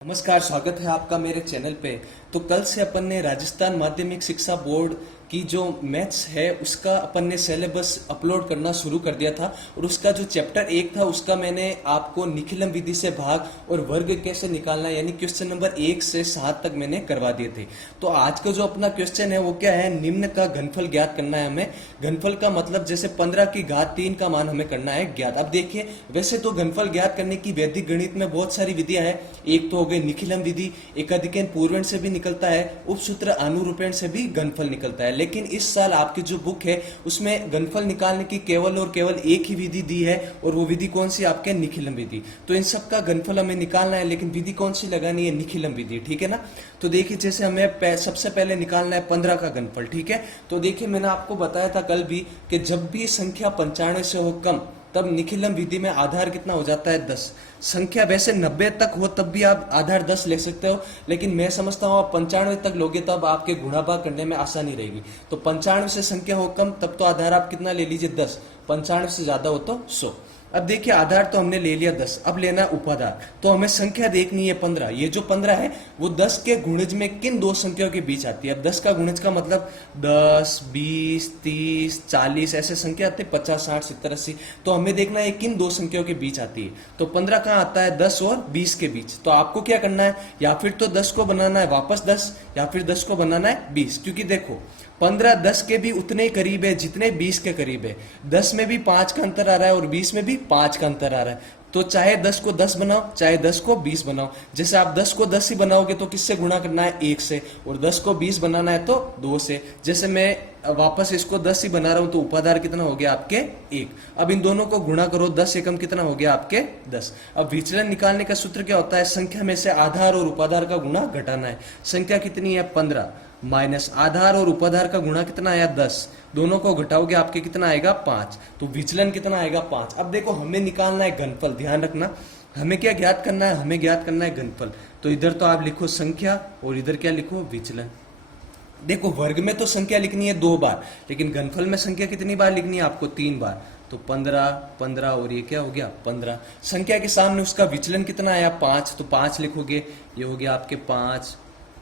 नमस्कार, स्वागत है आपका मेरे चैनल पे। तो कल से अपन ने राजस्थान माध्यमिक शिक्षा बोर्ड की जो मैथ्स है उसका अपन ने सिलेबस अपलोड करना शुरू कर दिया था और उसका जो चैप्टर 1 था उसका मैंने आपको निखिलम विधि से भाग और वर्ग कैसे निकालना यानी क्वेश्चन नंबर 1 से 7 तक मैंने करवा दिए थे। तो आज का जो अपना क्वेश्चन है वो क्या है, निम्न का घनफल ज्ञात करना है हमें। घनफल का मतलब जैसे 15 की घात 3 का मान हमें करना है ज्ञात। अब देखिए, वैसे तो घनफल ज्ञात करने की वैदिक गणित में बहुत सारी विधियां हैं। एक तो हो गई निखिलम विधि, एकाधिकरण पूर्वण से भी निकलता है, उपसूत्र अनुरूपण से भी घनफल निकलता है। लेकिन इस साल आपकी जो बुक है उसमें घनफल निकालने की केवल और केवल एक ही विधि दी है और वो विधि कौन सी, आपके निखिलम विधि। तो इन सब का घनफल हमें निकालना है, लेकिन विधि कौन सी लगानी है, निखिलम विधि। ठीक है ना। तो देखिए, जैसे हमें सबसे पहले निकालना है 15 का घनफल। ठीक है। तो देखिए, मैंने आपको बताया था कल भी कि जब भी संख्या 95 से हो कम तब निखिलम विधि में आधार कितना हो जाता है, 10। संख्या वैसे 90 तक हो तब भी आप आधार 10 ले सकते हो, लेकिन मैं समझता हूँ आप 95 तक लोगे तब आपके गुणा भाग करने में आसानी रहेगी। तो 95 से संख्या हो कम तब तो आधार आप कितना ले लीजिए, 10। 95 से ज्यादा हो तो 100। अब देखिए, आधार तो हमने ले लिया 10, अब लेना उपाधार। तो हमें संख्या देखनी है 15। ये जो 15 है वो 10 के गुणज में किन दो संख्याओं के बीच आती है। अब 10 का गुणज का मतलब 10, 20, 30, 40 ऐसे संख्या आते हैं, 50, 60, 70, 80। तो हमें देखना है किन दो संख्याओं के बीच आती है। तो 15 कहाँ आता है, 10 और 20 के बीच। तो आपको क्या करना है, या फिर तो 10 को बनाना है वापस 10, या फिर 10 को बनाना है 20। क्योंकि देखो, 15 10 के भी उतने ही करीब है जितने 20 के करीब है। 10 में भी 5 का अंतर आ रहा है और 20 में भी 5 का अंतर आ रहा है। तो चाहे 10 को 10 बनाओ चाहे 10 को 20 बनाओ। जैसे आप 10 को 10 ही बनाओगे तो किससे गुणा करना है, 1 से। और 10 को 20 बनाना है तो 2 से। जैसे मैं वापस इसको 10 ही बना रहा हूं तो उपाधार कितना हो गया आपके, 1। अब इन दोनों को गुणा करो, 10 एकम कितना हो गया आपके, 10। अब विचलन निकालने का सूत्र क्या होता है, संख्या में से आधार और उपाधार का गुणा घटाना है। संख्या कितनी है, 15 माइनस आधार और उपाधार का गुणा कितना आया, 10। दोनों को घटाओगे आपके कितना आएगा, 5। तो विचलन कितना आएगा, 5। अब देखो, हमें निकालना है घनफल। ध्यान रखना, हमें क्या ज्ञात करना है, हमें ज्ञात करना है घनफल। तो इधर तो आप लिखो संख्या और इधर क्या लिखो, विचलन। देखो, वर्ग में तो संख्या लिखनी है 2 बार, लेकिन घनफल में संख्या कितनी बार लिखनी है आपको, 3 बार। तो 15 15 और ये क्या हो गया, 15। संख्या के सामने उसका विचलन कितना आया, 5। तो 5 लिखोगे, ये हो गया आपके 5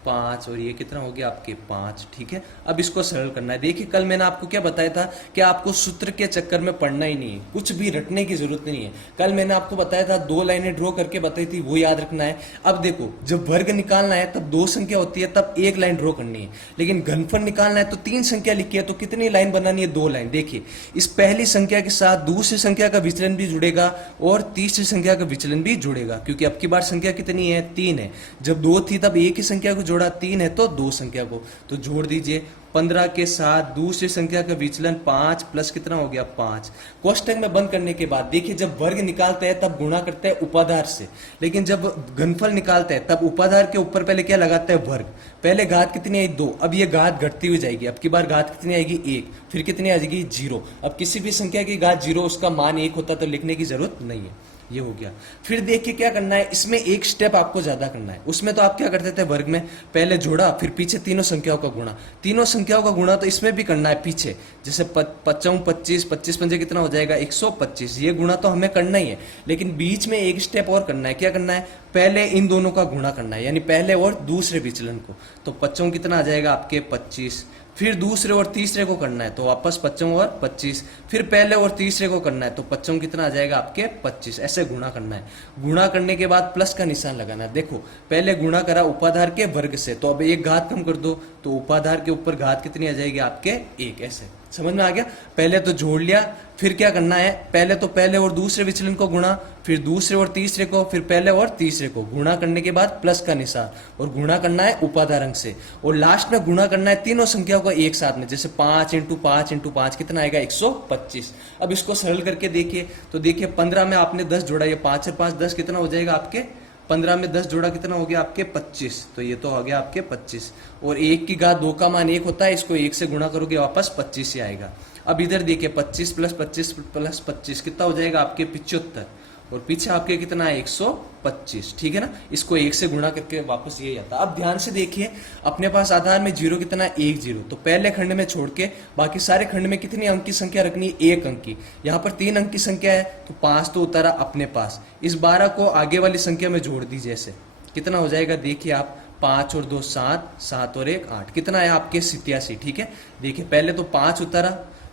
5 और ये कितना हो गया आपके 5। ठीक है। अब इसको सरल करना है। देखिए, कल मैंने आपको क्या बताया था कि आपको सूत्र के चक्कर में पढ़ना ही नहीं है, कुछ भी रटने की जरूरत नहीं है। कल मैंने आपको बताया था 2 लाइनें ड्रॉ करके बताई थी, वो याद रखना है। अब देखो, जब वर्ग निकालना है तब 2 संख्या होती है तब 1 लाइन ड्रॉ करनी है, लेकिन घनफल निकालना है तो 3 संख्या लिखी है तो कितनी लाइन बनानी है, 2 लाइन। देखिए, इस पहली संख्या के साथ दूसरी संख्या का विचलन भी जुड़ेगा और तीसरी संख्या का विचलन भी जुड़ेगा, क्योंकि अब की बार संख्या कितनी है, 3 है। जब 2 थी तब एक ही संख्या को जोड़ा, 3 है तो 2 संख्या को तो जोड़ दीजिए। 15 के साथ दूसरी संख्या का विचलन 5 प्लस कितना हो गया, 5। कोष्टक में बंद करने के बाद देखिए, जब वर्ग निकालते हैं तब गुणा करते हैं उपाधार से, लेकिन जब घनफल निकालते हैं तब उपाधार के ऊपर पहले क्या लगाते हैं, वर्ग। पहले घात कितनी आई, 2। अब ये घात घटती हुई जाएगी। अब की बार घात कितनी आएगी, 1। फिर कितनी आ जाएगी, 0। अब किसी भी संख्या की घात 0 उसका मान 1 होता तो लिखने की जरूरत नहीं है। ये हो गया। फिर देखिए क्या करना है, इसमें एक स्टेप आपको ज्यादा करना है। उसमें तो आप क्या करते थे वर्ग में, पहले जोड़ा फिर पीछे तीनों संख्याओं का गुणा। तीनों संख्याओं का गुणा तो इसमें भी करना है पीछे। जैसे 55 25 25 पंजे कितना हो जाएगा, 125। ये गुणा तो हमें करना ही है, लेकिन बीच में एक स्टेप और करना है। क्या करना है, पहले इन दोनों का गुणा करना है, यानी पहले और दूसरे विचलन को। तो 55 कितना आ जाएगा आपके, 25। फिर दूसरे और तीसरे को करना है तो वापस 55 और 25। फिर पहले और तीसरे को करना है तो 55 कितना आ जाएगा आपके, 25। ऐसे गुणा करना है। गुणा करने के बाद प्लस का निशान लगाना है। देखो, पहले गुणा करा उपाधार के वर्ग से, तो अब एक घात कम कर दो तो उपाधार के ऊपर घात कितनी आ जाएगी आपके, 1। ऐसे समझ में आ गया। पहले तो जोड़ लिया, फिर क्या करना है, पहले तो पहले और दूसरे विचलन को गुणा, फिर दूसरे और तीसरे को, फिर पहले और तीसरे को। गुणा करने के बाद प्लस का निशान और गुणा करना है उपाधार अंक से, और लास्ट में गुणा करना है तीनों संख्याओं को एक साथ में। जैसे 5 × 5 × 5 कितना आएगा, 125। अब इसको सरल करके देखिए, तो देखिए 15 में आपने 10 जोड़ा, ये 5 और 5 10 कितना हो जाएगा आपके, 15 में 10 जोड़ा कितना हो गया आपके, 25। तो ये तो हो गया आपके 25। और 1 की घात 2 का मान 1 होता है, इसको 1 से गुणा करोगे वापस 25 ही आएगा। अब इधर देखिए, 25 प्लस 25 प्लस 25 कितना हो जाएगा आपके, 75। और पीछे आपके कितना है, 125। ठीक है ना। इसको 1 से गुणा करके वापस ये आता। अब ध्यान से देखिए, अपने पास आधार में 0 कितना है, 1 0। तो पहले खंड में छोड़ के बाकी सारे खंड में कितनी अंक की संख्या रखनी है, 1 अंक की। यहाँ पर 3 अंक की संख्या है तो 5 तो उतारा अपने पास। इस 12 को आगे वाली संख्या में जोड़ दीजिए ऐसे। कितना हो जाएगा देखिए आप, 5 और 2 7, 7 और 1 8, कितना है आपके 87। ठीक है, देखिए पहले तो 5 उतारा,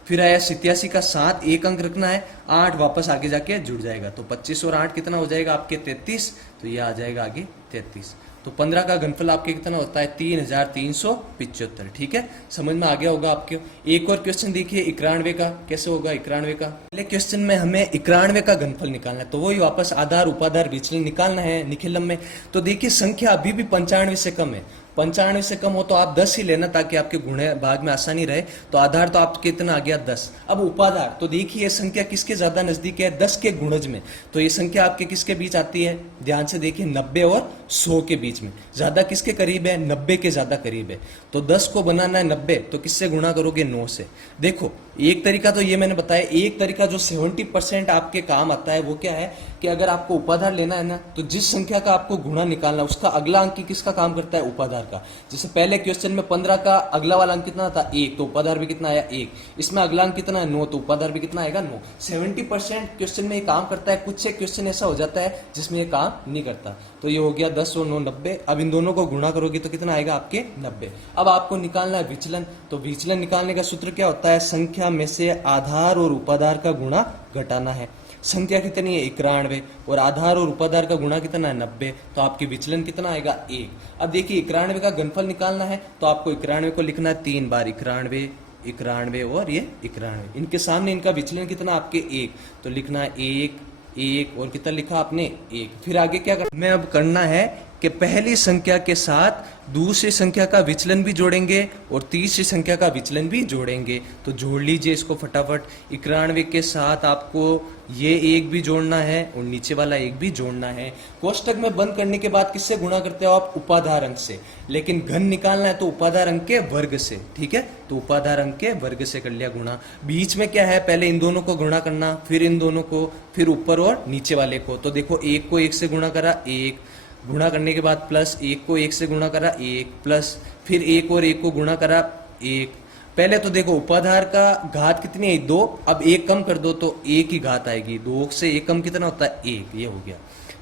फिर आया 87 का 7, एक अंक रखना है, 8 वापस आगे जाके जुड़ जाएगा, तो 25 और 8 कितना हो जाएगा आपके 33, तो ये आ जाएगा आगे 33। तो 15 का घनफल आपके कितना होता है 3375। ठीक है, समझ में आ गया होगा आपके। एक और क्वेश्चन देखिए 91 का, कैसे होगा 91 का। पहले क्वेश्चन में हमें 91 का घनफल निकालना है, तो वही वापस आधार उपाधार विचलन निकालना है निखिलम में। तो देखिए संख्या अभी भी 95 से कम है, 95 से कम हो तो आप 10 ही लेना ताकि आपके गुणे भाग में आसानी रहे। तो आधार तो आपके कितना आ गया 10। अब उपाधार, तो देखिए ये संख्या किसके ज्यादा नजदीक है 10 के गुणज में, तो ये संख्या आपके किसके बीच आती है, ध्यान से देखिए 90 और 100 के बीच में। ज्यादा किसके करीब है 90 के ज्यादा करीब है। तो 10 को बनाना है 90, तो किससे गुणा करोगे 9 से। देखो एक तरीका तो ये मैंने बताया, एक तरीका जो 70% आपके काम आता है वो क्या है कि अगर आपको उपाधार लेना है ना, तो जिस संख्या का आपको गुणा निकालना उसका अगला अंक किसका काम करता है उपाधार का। जैसे पहले क्वेश्चन में 15 का अगला वाला अंक कितना था 1, तो उपाधार भी कितना आया 1। इसमें अगला अंक कितना है 9, तो उपाधार भी कितना आएगा 9। 70% क्वेश्चन में ये काम करता है, कुछ एक क्वेश्चन ऐसा हो जाता है जिसमें ये काम नहीं करता। तो ये हो गया 10 और 9 90। अब इन दोनों को गुणा करोगे तो कितना आएगा आपके 90। अब आपको निकालना है विचलन, तो विचलन निकालने का सूत्र क्या होता है, संख्या में से आधार और उपाधार का गुणा घटाना है। संख्या कितनी है 91 और आधार और उपाधार का गुणा कितना है 90, तो आपके विचलन कितना आएगा 1। अब देखिए 91 का घनफल निकालना है, तो आपको 91 को लिखना है 3 बार, 91 91 और ये 91, इनके सामने इनका विचलन कितना आपके 1, तो लिखना है 1 1 और कितना लिखा आपने 1। फिर आगे क्या करना, हमें अब करना है कि पहली संख्या के साथ दूसरी संख्या का विचलन भी जोड़ेंगे और तीसरी संख्या का विचलन भी जोड़ेंगे। तो जोड़ लीजिए इसको फटाफट। 91 के साथ आपको ये 1 भी जोड़ना है और नीचे वाला 1 भी जोड़ना है। कोष्टक में बंद करने के बाद किससे गुणा करते हो आप, उपाधार अंक से, लेकिन घन निकालना है तो उपाधार अंक के वर्ग से। ठीक है, तो उपाधार अंक के वर्ग से कर लिया गुणा। बीच में क्या है, पहले इन दोनों को गुणा करना, फिर इन दोनों को, फिर ऊपर और नीचे वाले को। तो देखो 1 को 1 से गुणा करा, 1 गुणा करने के बाद प्लस 1 को 1 से गुणा करा 1 प्लस, फिर 1 और 1 को गुणा करा 1। पहले तो देखो उपाधार का घात कितनी है 2, अब 1 कम कर दो तो 1 की घात आएगी, 2 से 1 कम कितना होता है 1, ये हो गया।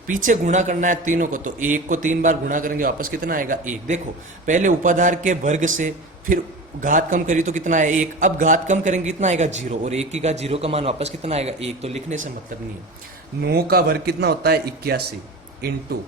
पीछे गुणा करना है तीनों को, तो 1 को 3 बार गुणा करेंगे वापस कितना आएगा 1। देखो पहले उपाधार के वर्ग से, फिर घात कम करी तो कितना है 1, अब घात कम करेंगे कितना आएगा 0 और 1 की घात 0 का मान वापस कितना आएगा 1, तो लिखने से मतलब नहीं है। 9 का वर्ग कितना होता है 81 इंटू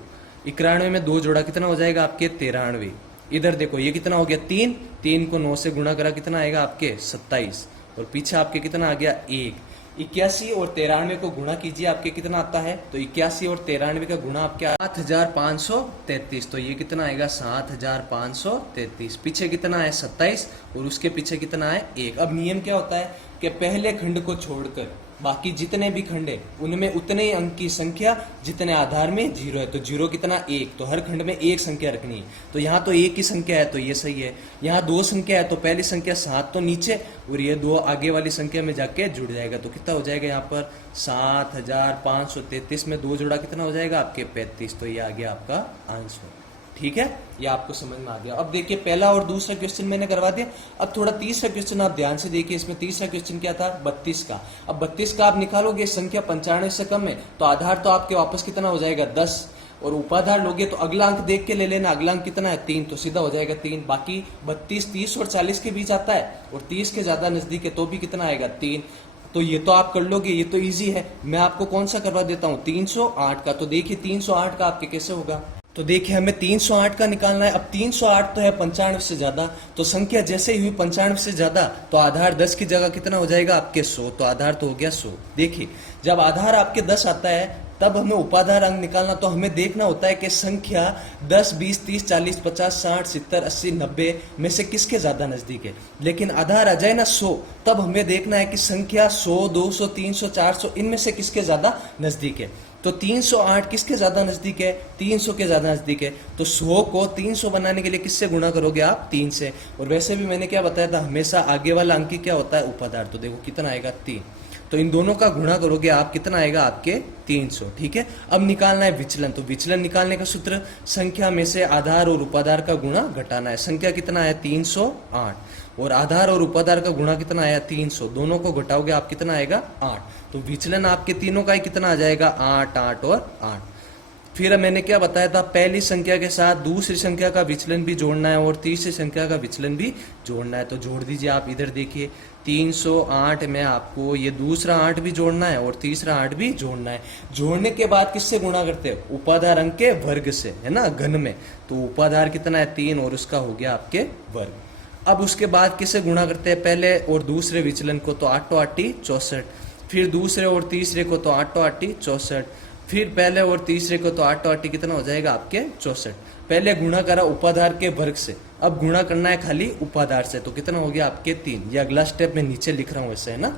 91 में 2 जोड़ा कितना हो जाएगा आपके 93। इधर देखो ये कितना हो गया 3, 3 को 9 से गुणा करा कितना आएगा आपके 27 और पीछे आपके कितना आ गया 1। 81 और 93 को गुणा कीजिए, आपके कितना आता है, तो 81 और 93 का गुणा आपके 7533, तो ये कितना आएगा 7533। पीछे कितना है 27 और उसके पीछे कितना है 1। अब नियम क्या होता है कि पहले खंड को छोड़कर बाकी जितने भी खंड है उनमें उतने ही अंक की संख्या जितने आधार में 0 है। तो 0 कितना 1, तो हर खंड में 1 संख्या रखनी है। तो यहाँ तो 1 की संख्या है तो ये सही है। यहाँ 2 संख्या है तो पहली संख्या 7 तो नीचे और ये 2 आगे वाली संख्या में जाके जुड़ जाएगा। तो कितना हो जाएगा यहाँ पर 7533 में 2 जोड़ा कितना हो जाएगा आपके 35, तो ये आ गया आपका आंसर। ठीक है, ये आपको समझ में आ गया। अब देखिए पहला और दूसरा क्वेश्चन मैंने करवा दिया। अब थोड़ा तीसरा क्वेश्चन आप ध्यान से देखिए। इसमें तीसरा क्वेश्चन क्या था 32 का। अब 32 का आप निकालोगे, संख्या 95 से कम है तो आधार तो आपके वापस कितना हो जाएगा 10 और उपाधार लोगे तो अगला अंक देख के ले लेना, अगला अंक कितना है 3, तो सीधा हो जाएगा 3। बाकी 32 30 और 40 के बीच आता है और 30 के ज्यादा नजदीक है तो भी कितना आएगा 3। तो ये तो आप कर लोगे, ये तो इजी है। मैं आपको कौन सा करवा देता हूँ 308 का। तो देखिए 308 का आपके कैसे होगा, तो देखिए हमें 308 का निकालना है। अब 308 तो है 95 से ज्यादा, तो संख्या जैसे ही हुई 95 से ज्यादा तो आधार 10 की जगह कितना हो जाएगा आपके 100, तो आधार तो हो गया 100। देखिए जब आधार आपके 10 आता है तब हमें उपाधार अंक निकालना, तो हमें देखना होता है कि संख्या 10 20 30 40 50 60 70 80 90 में से किसके ज्यादा नजदीक है। लेकिन आधार आ जाए ना 100, तब हमें देखना है कि संख्या 100 200 300 400 इनमें से किसके ज्यादा नजदीक है। तो 308 किसके ज्यादा नजदीक है 300 के ज्यादा नजदीक है। तो 100 को 300 बनाने के लिए किससे गुणा करोगे आप 3 से। और वैसे भी मैंने क्या बताया था, हमेशा आगे वाला अंक क्या होता है उपाधार। तो देखो कितना आएगा 3, तो इन दोनों का गुणा करोगे आप कितना आएगा आपके 300। ठीक है, अब निकालना है विचलन। तो विचलन निकालने का सूत्र संख्या में से आधार और उपाधार का गुणा घटाना है। संख्या कितना है 308 और आधार और उपाधार का गुणा कितना आया 300, दोनों को घटाओगे आप कितना आएगा 8। तो विचलन आपके तीनों का ही कितना आ जाएगा 8 8 और 8। फिर मैंने क्या बताया था, पहली संख्या के साथ दूसरी संख्या का विचलन भी जोड़ना है और तीसरी संख्या का विचलन भी जोड़ना है। तो जोड़ दीजिए आप, इधर देखिए 308 में आपको ये दूसरा 8 भी जोड़ना है और तीसरा 8 भी जोड़ना है। जोड़ने के बाद किससे गुणा करते हैं, उपाधार अंक के वर्ग से, है ना, घन में। तो उपाधार कितना है 3 और उसका हो गया आपके वर्ग। अब उसके बाद किससे गुणा करते हैं, पहले और दूसरे विचलन को, तो 8 8 64, फिर दूसरे और तीसरे को तो 8 8 64, फिर पहले और तीसरे को तो 8 8 कितना हो जाएगा आपके 64। पहले गुणा करा उपाधार के वर्ग से, अब गुणा करना है खाली उपाधार से, तो कितना हो गया आपके 3। ये अगला स्टेप मैं नीचे लिख रहा हूं वैसे, है ना।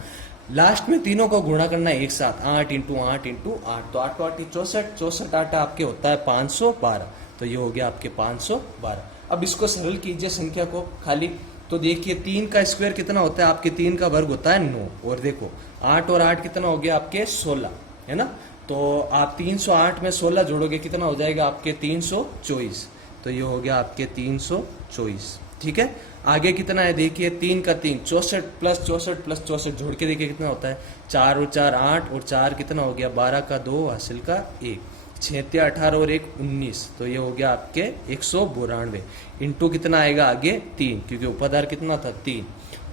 लास्ट में तीनों को गुणा करना है एक साथ, 8 इंटू 8 इंटू 8, तो 8 8 64, 64 8 आपके होता है 512, तो ये हो गया आपके 512। अब इसको सरल कीजिए संख्या को खाली, तो देखिए 3 का स्क्वायर कितना होता है आपके, 3 का वर्ग होता है 9, और देखो 8 और 8 कितना हो गया आपके 16, है ना। तो आप 308 में 16 जोड़ोगे कितना हो जाएगा आपके 324, तो ये हो गया आपके 324, ठीक है। आगे कितना है देखिए, 3 का 3 64 प्लस 64 प्लस 64 जोड़ के देखिए कितना होता है, 4 और 4 8 और 4 कितना हो गया 12 का 2 हासिल का 1, 6 18 और 1 19, तो ये हो गया आपके 192 इंटू कितना आएगा आगे 3, क्योंकि उपाधार कितना था 3,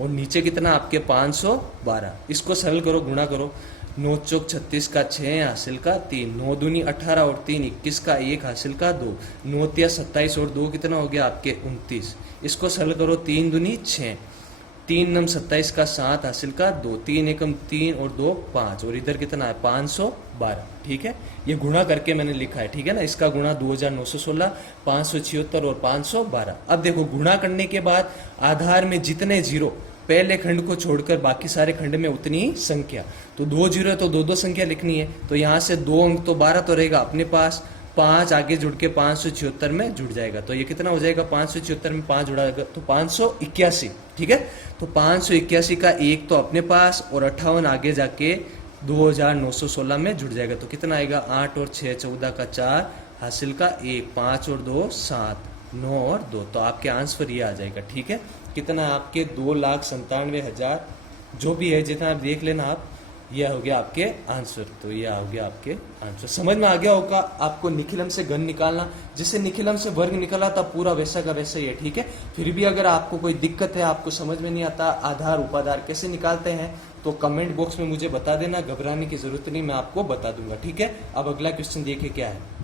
और नीचे कितना आपके 512। इसको सरल करो, गुणा करो, 9 चौक 36 का 6 हासिल का 3, 9 दूनी 18 और 3 21 का 1 हासिल का 2, 9 तिया 27 और 2 कितना हो गया आपके 29। इसको सरल करो, 3 दूनी 6, 3 नम 27 का 7 हासिल का 2, 3 एकम 3 और 2 5, और इधर कितना है 512, ठीक है। ये गुणा करके मैंने लिखा है, ठीक है ना। इसका गुणा 2916, 576 और 512। अब देखो गुणा करने के बाद आधार में जितने जीरो, पहले खंड को छोड़कर बाकी सारे खंड में उतनी ही संख्या, तो 2 जीरो तो 2 2 संख्या लिखनी है, तो यहाँ से 2 अंक तो 12 तो रहेगा अपने पास, 5 आगे जुड़ के 576 में जुड़ जाएगा, तो ये कितना हो जाएगा 576 में 5 जुड़ाएगा तो 581, ठीक है। तो 581 का 1 तो अपने पास और 58 आगे जाके 2916 में जुड़ जाएगा, तो कितना आएगा 8 और 6 14 का 4 हासिल का 1, 5 और 2 7, 9 और 2, तो आपके आंसर ये आ जाएगा, ठीक है। कितना है आपके 2,97,000 जो भी है, जितना आप देख लेना आप, ये हो गया आपके आंसर। तो ये हो गया आपके आंसर। समझ में आ गया होगा आपको निखिलम से घन निकालना, जिससे निखिलम से वर्ग निकला था पूरा वैसा का वैसा ही है, ठीक है। फिर भी अगर आपको कोई दिक्कत है, आपको समझ में नहीं आता आधार उपाधार कैसे निकालते हैं, तो कमेंट बॉक्स में मुझे बता देना, घबराने की जरूरत नहीं, मैं आपको बता दूंगा, ठीक है। अब अगला क्वेश्चन देखिए क्या है।